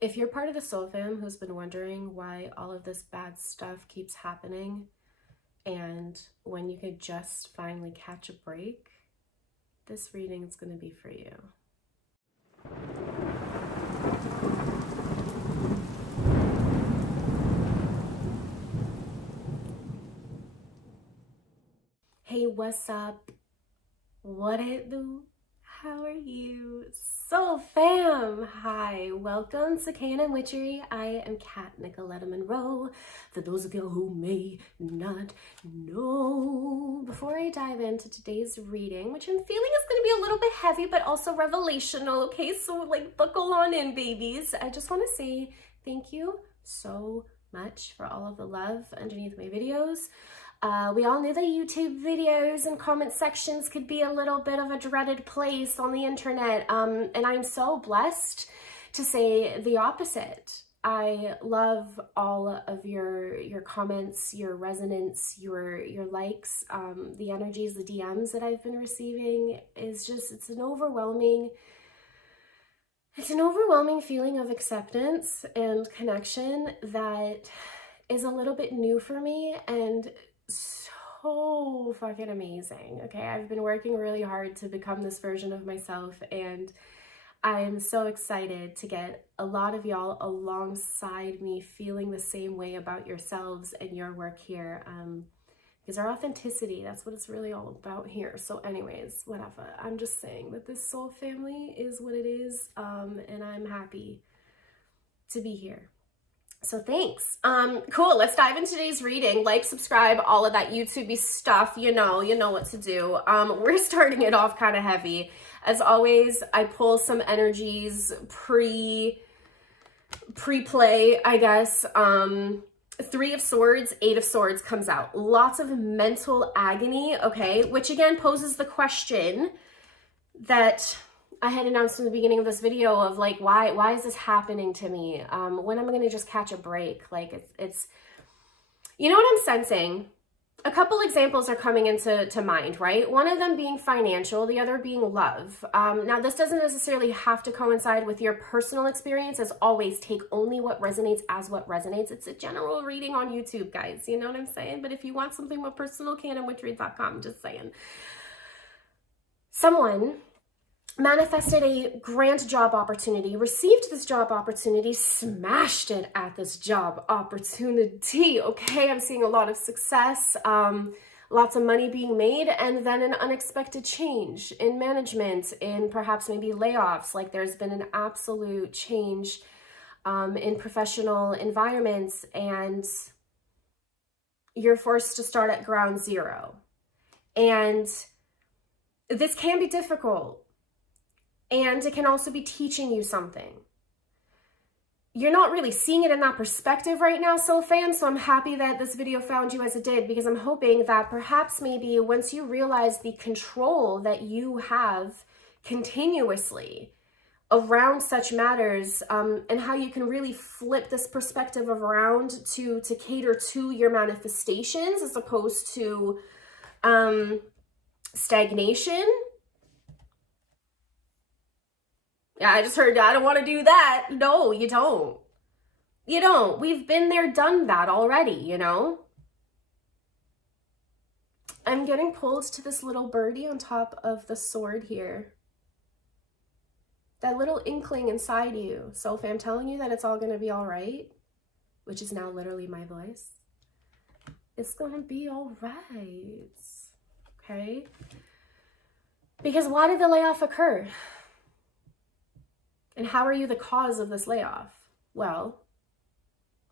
If you're part of the soul fam who's been wondering why all of this bad stuff keeps happening and when you could just finally catch a break, this reading is going to be for you. Hey, what's up? What it do? How are you? Soul fam! Hi, welcome to Canon Witchery. I am Kat Nicoletta Monroe, for those of you who may not know. Before I dive into today's reading, which I'm feeling is going to be a little bit heavy, but also revelational, okay? So like buckle on in, babies. I just want to say thank you so much for all of the love underneath my videos. We all knew that YouTube videos and comment sections could be a little bit of a dreaded place on the internet, and I'm so blessed to say the opposite. I love all of your comments, your resonance, your likes, the energies, the DMs that I've been receiving is just, it's an overwhelming feeling of acceptance and connection that is a little bit new for me and so fucking amazing. Okay, I've been working really hard to become this version of myself, and I am so excited to get a lot of y'all alongside me feeling the same way about yourselves and your work here, because our authenticity, that's what it's really all about here. So anyways, whatever, I'm just saying that this soul family is what it is, and I'm happy to be here. So thanks. Cool. Let's dive into today's reading. Like, subscribe, all of that YouTube-y stuff. You know what to do. We're starting it off kind of heavy. As always, I pull some energies pre-play, I guess. 3 of Swords, 8 of Swords comes out. Lots of mental agony, okay? Which again poses the question that I had announced in the beginning of this video of like, why is this happening to me? When am I going to just catch a break? Like it's, you know what I'm sensing? A couple examples are coming into mind, right? One of them being financial, the other being love. Now this doesn't necessarily have to coincide with your personal experience. As always, take only what resonates as what resonates. It's a general reading on YouTube, guys. You know what I'm saying? But if you want something more personal, canonwitchery.com, just saying. Someone manifested a grand job opportunity, received this job opportunity, smashed it at this job opportunity, okay? I'm seeing a lot of success, lots of money being made, and then an unexpected change in management, in perhaps maybe layoffs. Like there's been an absolute change in professional environments, and you're forced to start at ground zero. And this can be difficult. And it can also be teaching you something. You're not really seeing it in that perspective right now, soul fam, so I'm happy that this video found you as it did, because I'm hoping that perhaps maybe once you realize the control that you have continuously around such matters, and how you can really flip this perspective around to cater to your manifestations as opposed to stagnation. Yeah, I just heard, I don't want to do that. No, you don't. You don't. We've been there, done that already, you know? I'm getting pulled to this little birdie on top of the sword here. That little inkling inside you. So if I'm telling you that it's all going to be all right, which is now literally my voice, it's going to be all right. Okay? Because why did the layoff occur? And how are you the cause of this layoff? Well,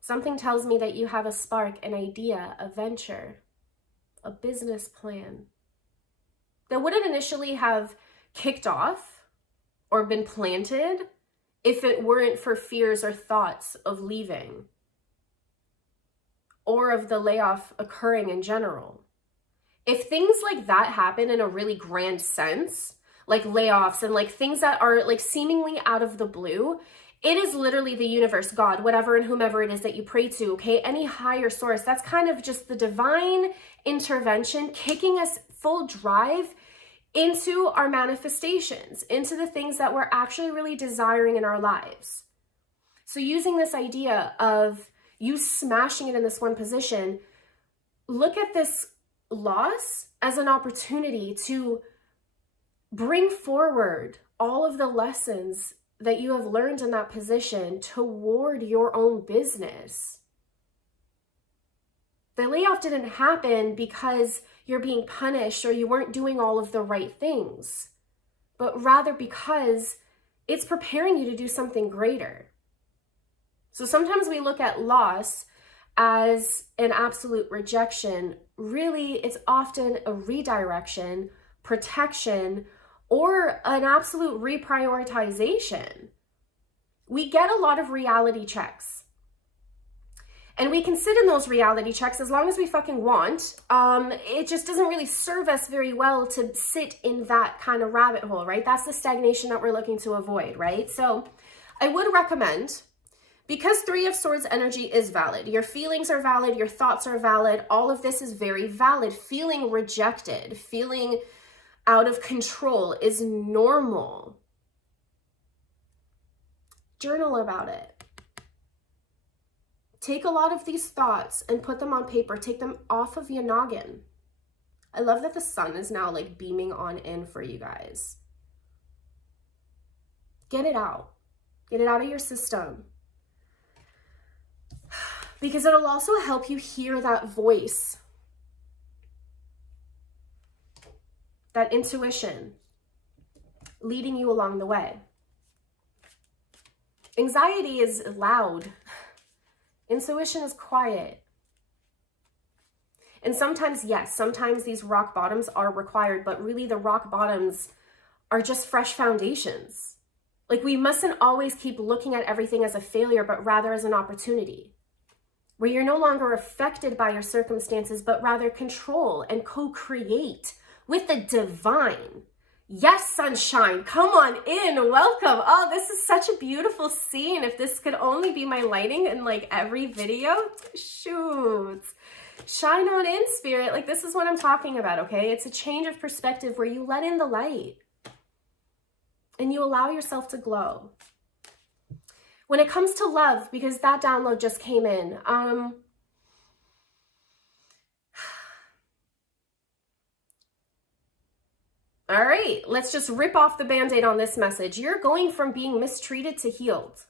something tells me that you have a spark, an idea, a venture, a business plan that wouldn't initially have kicked off or been planted if it weren't for fears or thoughts of leaving or of the layoff occurring in general. If things like that happen in a really grand sense, like layoffs and like things that are like seemingly out of the blue, it is literally the universe, God, whatever and whomever it is that you pray to, okay? Any higher source, that's kind of just the divine intervention kicking us full drive into our manifestations, into the things that we're actually really desiring in our lives. So using this idea of you smashing it in this one position, look at this loss as an opportunity to bring forward all of the lessons that you have learned in that position toward your own business. The layoff didn't happen because you're being punished or you weren't doing all of the right things, but rather because it's preparing you to do something greater. So sometimes we look at loss as an absolute rejection. Really, it's often a redirection, protection, or an absolute reprioritization. We get a lot of reality checks. And we can sit in those reality checks as long as we fucking want. It just doesn't really serve us very well to sit in that kind of rabbit hole, right? That's the stagnation that we're looking to avoid, right? So I would recommend, because Three of Swords energy is valid, your feelings are valid, your thoughts are valid, all of this is very valid. Feeling rejected, feeling out of control is normal. Journal about it. Take a lot of these thoughts and put them on paper. Take them off of your noggin. I love that the sun is now like beaming on in for you guys. Get it out. Get it out of your system. Because it'll also help you hear that voice, that intuition leading you along the way. Anxiety is loud. Intuition is quiet. And sometimes, yes, sometimes these rock bottoms are required, but really the rock bottoms are just fresh foundations. Like, we mustn't always keep looking at everything as a failure, but rather as an opportunity, where you're no longer affected by your circumstances, but rather control and co-create with the divine. Yes, sunshine, come on in, welcome. Oh, this is such a beautiful scene. If this could only be my lighting in like every video, shoot. Shine on in, spirit. Like, this is what I'm talking about, okay? It's a change of perspective where you let in the light and you allow yourself to glow. When it comes to love, because that download just came in, all right, let's just rip off the Band-Aid on this message. You're going from being mistreated to healed.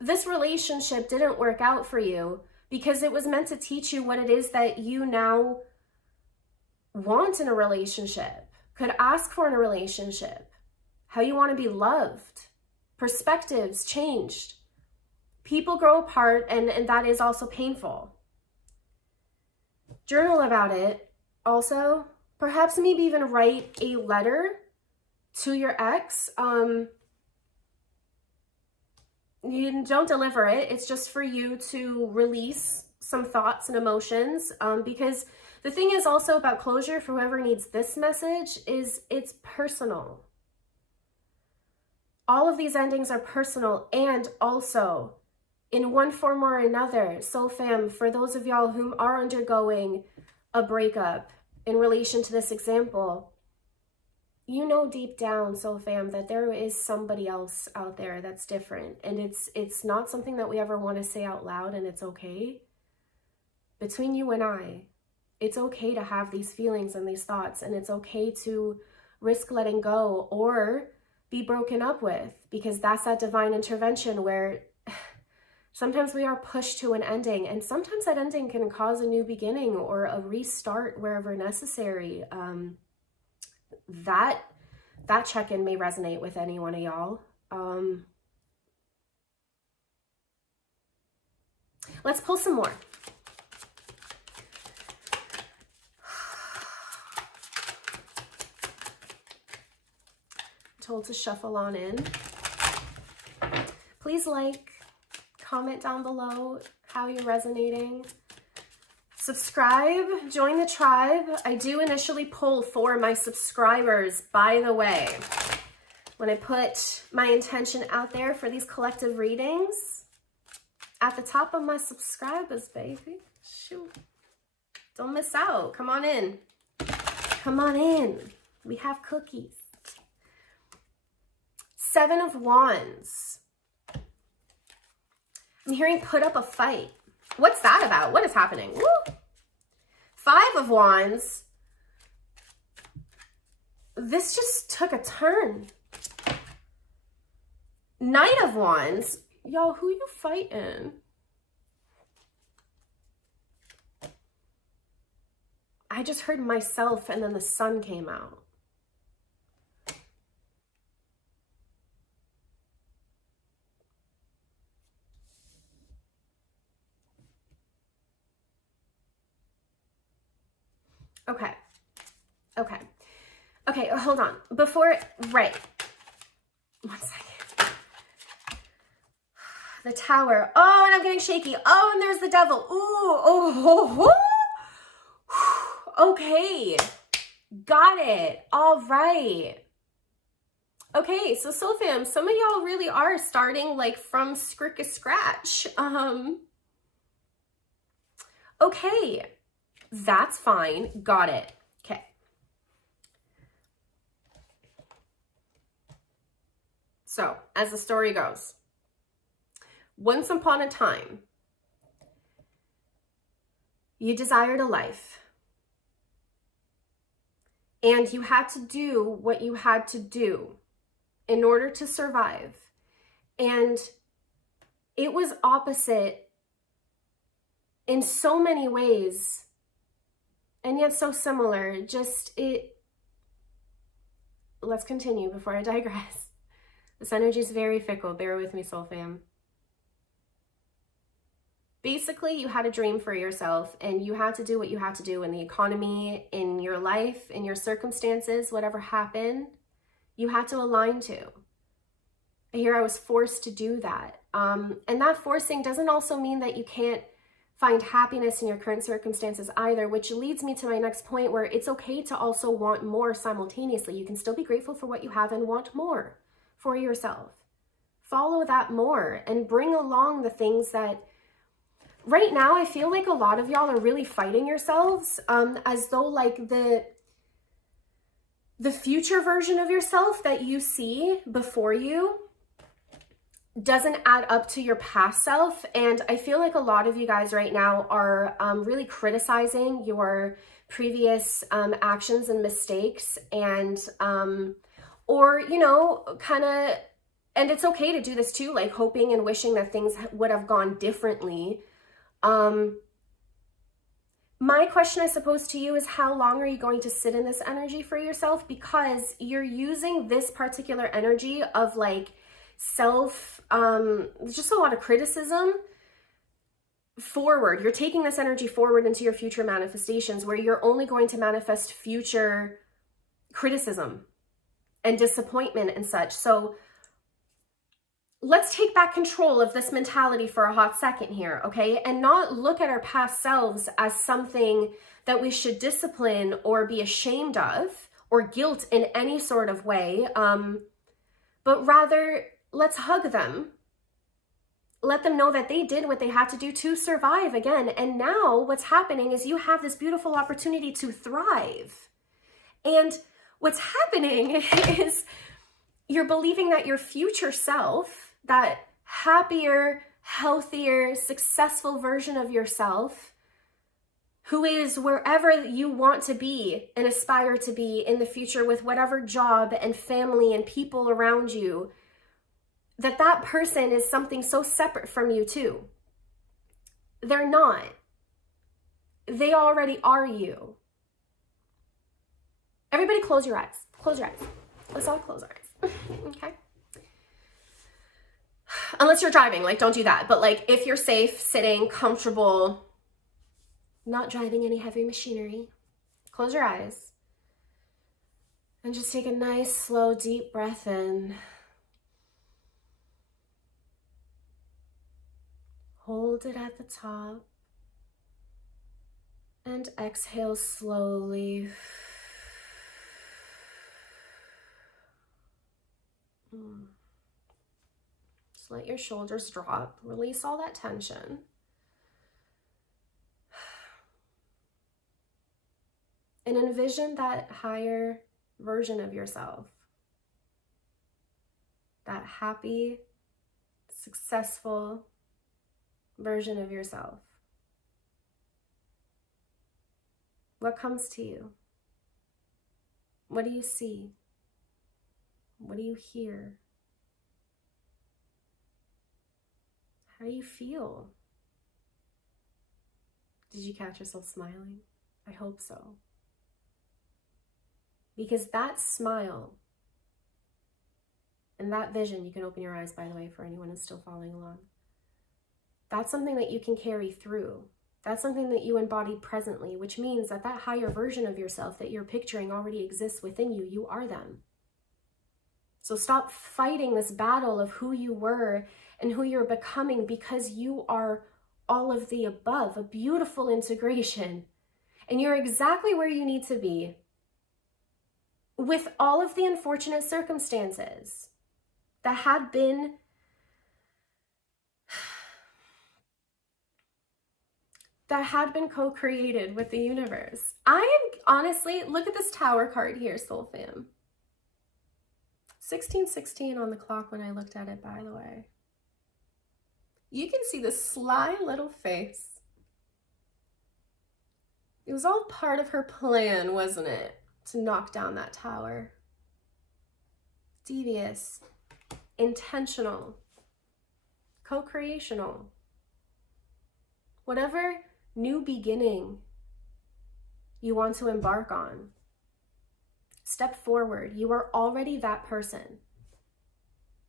This relationship didn't work out for you because it was meant to teach you what it is that you now want in a relationship, could ask for in a relationship, how you want to be loved. Perspectives changed. People grow apart, and that is also painful. Journal about it. Also, perhaps maybe even write a letter to your ex. You don't deliver it. It's just for you to release some thoughts and emotions. Because the thing is also about closure, for whoever needs this message, is it's personal. All of these endings are personal, and also in one form or another. So fam, for those of y'all who are undergoing a breakup, in relation to this example, you know deep down, so fam, that there is somebody else out there that's different. And it's not something that we ever want to say out loud, and it's okay. Between you and I, it's okay to have these feelings and these thoughts, and it's okay to risk letting go or be broken up with, because that's that divine intervention where sometimes we are pushed to an ending, and sometimes that ending can cause a new beginning or a restart wherever necessary. That check-in may resonate with any one of y'all. Let's pull some more. Told to shuffle on in. Please comment down below how you're resonating. Subscribe, join the tribe. I do initially pull for my subscribers, by the way. When I put my intention out there for these collective readings, at the top of my subscribers, baby. Shoot. Don't miss out. Come on in. Come on in. We have cookies. Seven of Wands. I'm hearing put up a fight. What's that about? What is happening? Woo! 5 of Wands. This just took a turn. Knight of Wands. Yo, who you fighting? I just heard myself and then the sun came out. Okay. Okay. Okay, hold on. Before, right. 1 second. The Tower. Oh, and I'm getting shaky. Oh, and there's the Devil. Ooh, oh, okay. Got it. All right. Okay, so Soul Fam, some of y'all really are starting like from scratch. Okay. That's fine. Got it. Okay. So, as the story goes, once upon a time, you desired a life, and you had to do what you had to do in order to survive. And it was opposite in so many ways, and yet so similar. Let's continue before I digress. This energy is very fickle. Bear with me, Soul Fam. Basically, you had a dream for yourself and you had to do what you had to do in the economy, in your life, in your circumstances, whatever happened, you had to align to. Here I was forced to do that. And that forcing doesn't also mean that you can't find happiness in your current circumstances either, which leads me to my next point, where it's okay to also want more simultaneously. You can still be grateful for what you have and want more for yourself. Follow that more and bring along the things that right now I feel like a lot of y'all are really fighting yourselves, as though like the future version of yourself that you see before you doesn't add up to your past self. And I feel like a lot of you guys right now are really criticizing your previous actions and mistakes, and or, you know, kind of, and it's okay to do this too, like hoping and wishing that things would have gone differently. My question, I suppose, to you is, how long are you going to sit in this energy for yourself? Because you're using this particular energy of like self, just a lot of criticism forward. You're taking this energy forward into your future manifestations, where you're only going to manifest future criticism and disappointment and such. So let's take back control of this mentality for a hot second here, okay? And not look at our past selves as something that we should discipline or be ashamed of or guilt in any sort of way, but rather let's hug them. Let them know that they did what they had to do to survive again. And now what's happening is you have this beautiful opportunity to thrive. And what's happening is you're believing that your future self, that happier, healthier, successful version of yourself, who is wherever you want to be and aspire to be in the future with whatever job and family and people around you, that person is something so separate from you too. They're not. They already are you. Everybody close your eyes. Close your eyes. Let's all close our eyes. Okay? Unless you're driving, like don't do that. But like if you're safe, sitting, comfortable, not driving any heavy machinery, close your eyes. And just take a nice, slow, deep breath in. Hold it at the top. And exhale slowly. Just let your shoulders drop. Release all that tension. And envision that higher version of yourself. That happy, successful, version of yourself? What comes to you? What do you see? What do you hear? How do you feel? Did you catch yourself smiling? I hope so. Because that smile and that vision, you can open your eyes, by the way, for anyone who's still following along. That's something that you can carry through. That's something that you embody presently, which means that that higher version of yourself that you're picturing already exists within you. You are them. So stop fighting this battle of who you were and who you're becoming, because you are all of the above, a beautiful integration. And you're exactly where you need to be with all of the unfortunate circumstances that had been co-created with the universe. I am honestly, look at this Tower card here, Soul Fam. 16:16 on the clock when I looked at it, by the way. You can see the sly little face. It was all part of her plan, wasn't it? To knock down that tower. Devious, intentional, co-creational. Whatever new beginning you want to embark on, step forward. You are already that person.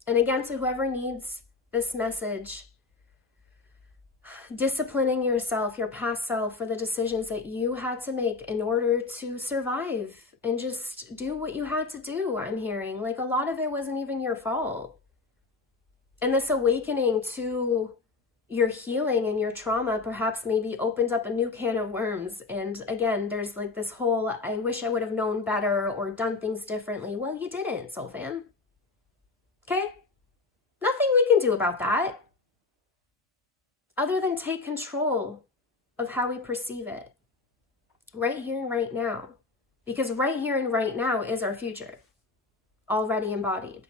And again, to whoever needs this message, disciplining yourself, your past self, for the decisions that you had to make in order to survive and just do what you had to do, I'm hearing. Like, a lot of it wasn't even your fault. And this awakening to your healing and your trauma perhaps maybe opened up a new can of worms. And again, there's like this whole, I wish I would have known better or done things differently. Well, you didn't, Soul Fam. Okay? Nothing we can do about that other than take control of how we perceive it right here and right now. Because right here and right now is our future, already embodied.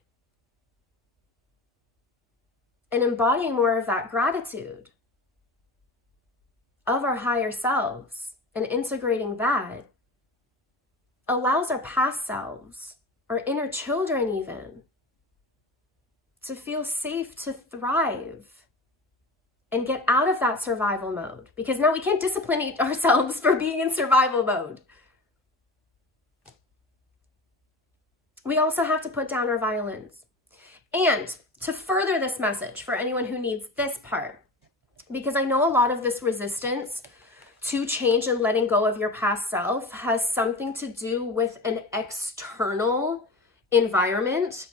And embodying more of that gratitude of our higher selves and integrating that allows our past selves, our inner children even, to feel safe to thrive and get out of that survival mode. Because now we can't discipline ourselves for being in survival mode. We also have to put down our violins. And to further this message for anyone who needs this part, because I know a lot of this resistance to change and letting go of your past self has something to do with an external environment,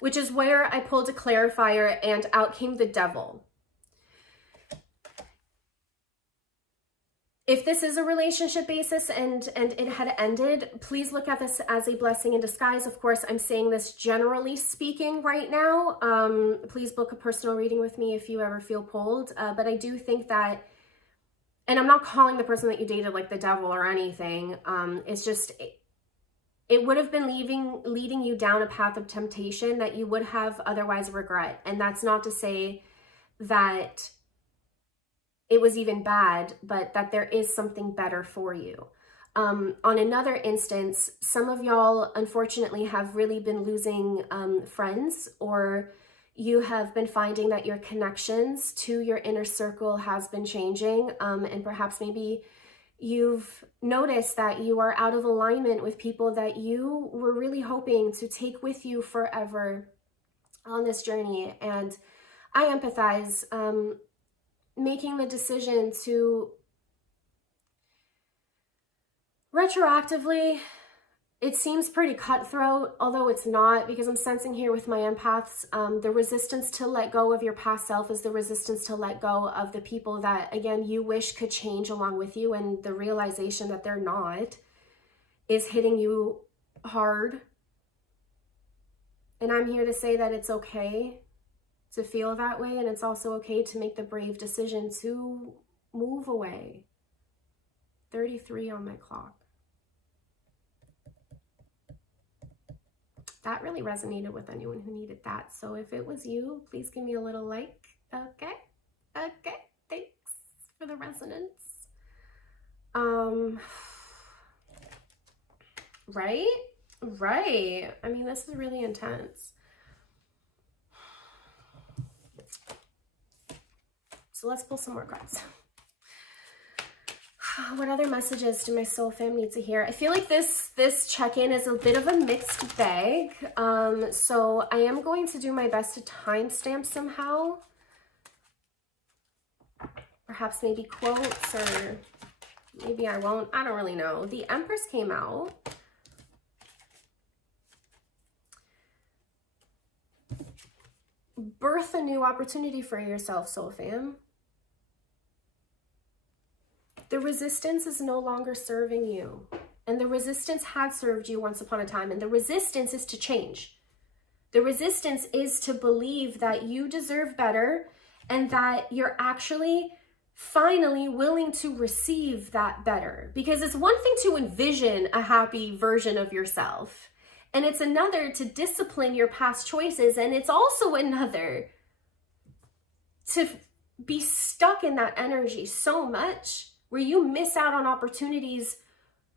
which is where I pulled a clarifier and out came the devil. If this is a relationship basis and it had ended, please look at this as a blessing in disguise. Of course, I'm saying this generally speaking right now. Please book a personal reading with me if you ever feel pulled. But I do think that, and I'm not calling the person that you dated like the devil or anything. It's just, it would have been leading you down a path of temptation that you would have otherwise regret. And that's not to say that it was even bad, but that there is something better for you. On another instance, some of y'all unfortunately have really been losing friends, or you have been finding that your connections to your inner circle has been changing, and perhaps maybe you've noticed that you are out of alignment with people that you were really hoping to take with you forever on this journey. And I empathize. Making the decision to retroactively, it seems pretty cutthroat, although it's not, because I'm sensing here with my empaths, the resistance to let go of your past self is the resistance to let go of the people that, again, you wish could change along with you, and the realization that they're not is hitting you hard. And I'm here to say that it's okay to feel that way, and it's also okay to make the brave decision to move away. 33 on my clock. That really resonated with anyone who needed that. So if it was you, please give me a little like. Okay. for the resonance. Right? Right. I mean, this is really intense. So let's pull some more cards. What other messages do my soul fam need to hear? I feel like this check-in is a bit of a mixed bag. So I am going to do my best to timestamp somehow. Perhaps maybe quotes, or maybe I won't. I don't really know. The Empress came out. Birth a new opportunity for yourself, soul fam. The resistance is no longer serving you. And the resistance had served you once upon a time. And the resistance is to change. The resistance is to believe that you deserve better and that you're actually finally willing to receive that better. Because it's one thing to envision a happy version of yourself, and it's another to discipline your past choices, and it's also another to be stuck in that energy so much where you miss out on opportunities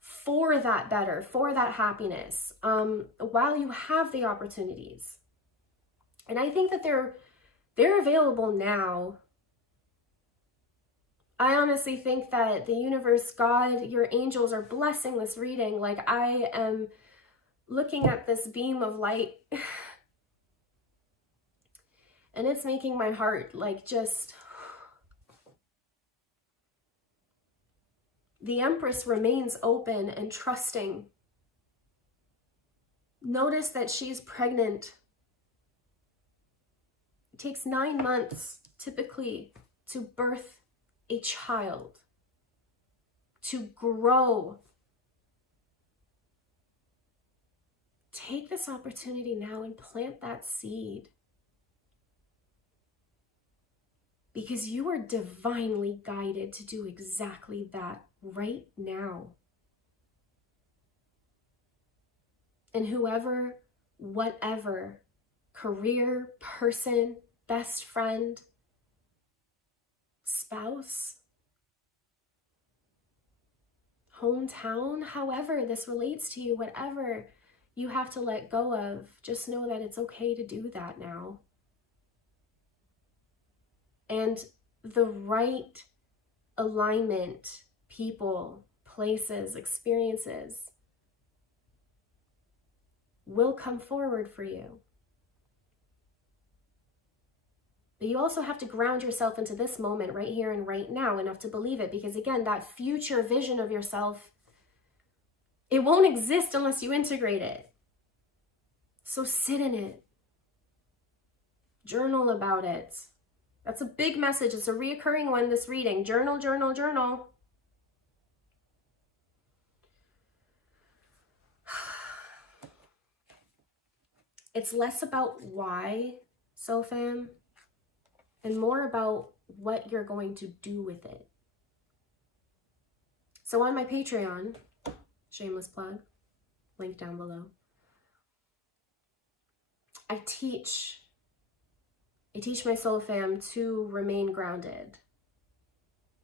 for that better, for that happiness, while you have the opportunities. And I think that they're available now. I honestly think that the universe, God, your angels are blessing this reading. Like, I am looking at this beam of light and it's making my heart like just... The Empress remains open and trusting. Notice that she's pregnant. It takes 9 months typically to birth a child, to grow. Take this opportunity now and plant that seed, because you are divinely guided to do exactly that right now. And whoever, whatever, career, person, best friend, spouse, hometown, however this relates to you, whatever you have to let go of, just know that it's okay to do that now. And the right alignment, people, places, experiences will come forward for you. But you also have to ground yourself into this moment right here and right now enough to believe it. Because again, that future vision of yourself, it won't exist unless you integrate it. So sit in it. Journal about it. That's a big message. It's a reoccurring one, this reading. Journal, journal, journal. It's less about why, soul fam, and more about what you're going to do with it. So on my Patreon, shameless plug, link down below, I teach my soul fam to remain grounded,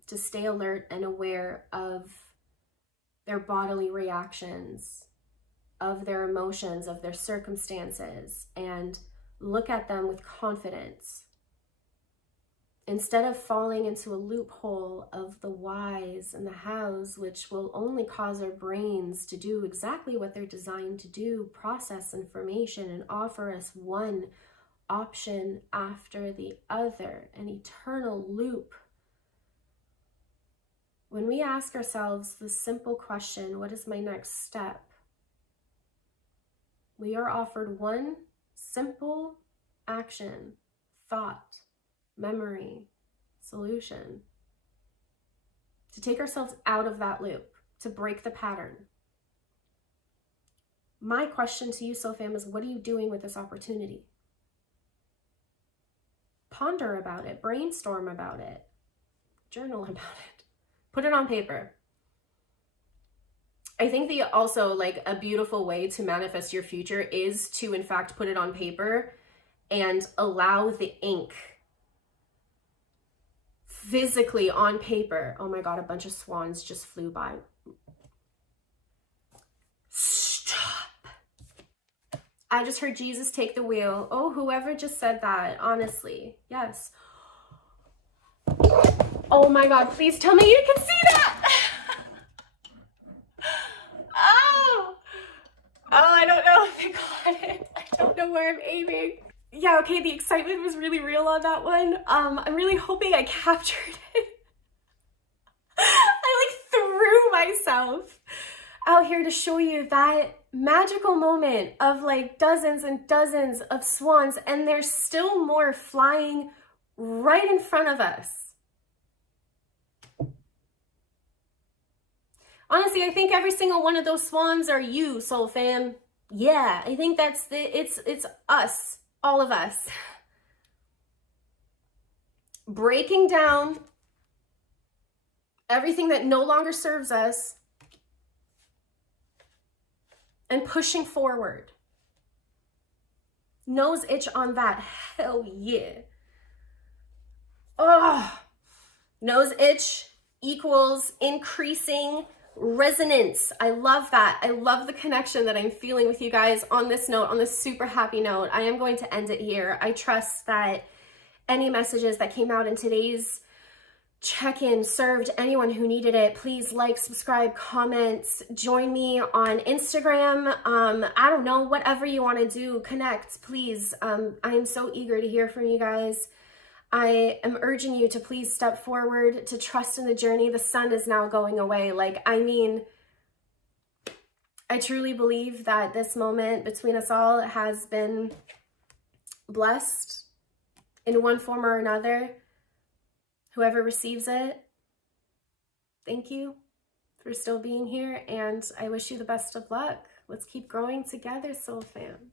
to stay alert and aware of their bodily reactions, of their emotions, of their circumstances, and look at them with confidence. Instead of falling into a loophole of the whys and the hows, which will only cause our brains to do exactly what they're designed to do, process information and offer us one option after the other, an eternal loop. When we ask ourselves the simple question, what is my next step? We are offered one simple action, thought, memory, solution, to take ourselves out of that loop, to break the pattern. My question to you, soul fam, is what are you doing with this opportunity? Ponder about it, brainstorm about it, journal about it, put it on paper. I think that also, like, a beautiful way to manifest your future is to, in fact, put it on paper and allow the ink physically on paper. Oh my God, a bunch of swans just flew by. Stop. I just heard Jesus take the wheel. Oh, whoever just said that, honestly. Yes. Oh my God, please tell me you can see that. Oh, I don't know if I got it. I don't know where I'm aiming. Yeah, okay, the excitement was really real on that one. I'm really hoping I captured it. I like threw myself out here to show you that magical moment of like dozens and dozens of swans, and there's still more flying right in front of us. Honestly, I think every single one of those swans are you, soul fam. Yeah, I think that's it's us, all of us. Breaking down everything that no longer serves us and pushing forward. Nose itch on that. Hell yeah. Oh, nose itch equals increasing resonance. I love that. I love the connection that I'm feeling with you guys on this note, on this super happy note. I am going to end it here. I trust that any messages that came out in today's check-in served anyone who needed it. Please like, subscribe, comment, join me on Instagram. I don't know, whatever you want to do, connect, please. I am so eager to hear from you guys. I am urging you to please step forward, to trust in the journey. The sun is now going away. Like, I mean, I truly believe that this moment between us all has been blessed in one form or another. Whoever receives it, thank you for still being here, and I wish you the best of luck. Let's keep growing together, soul fam.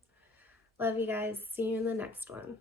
Love you guys. See you in the next one.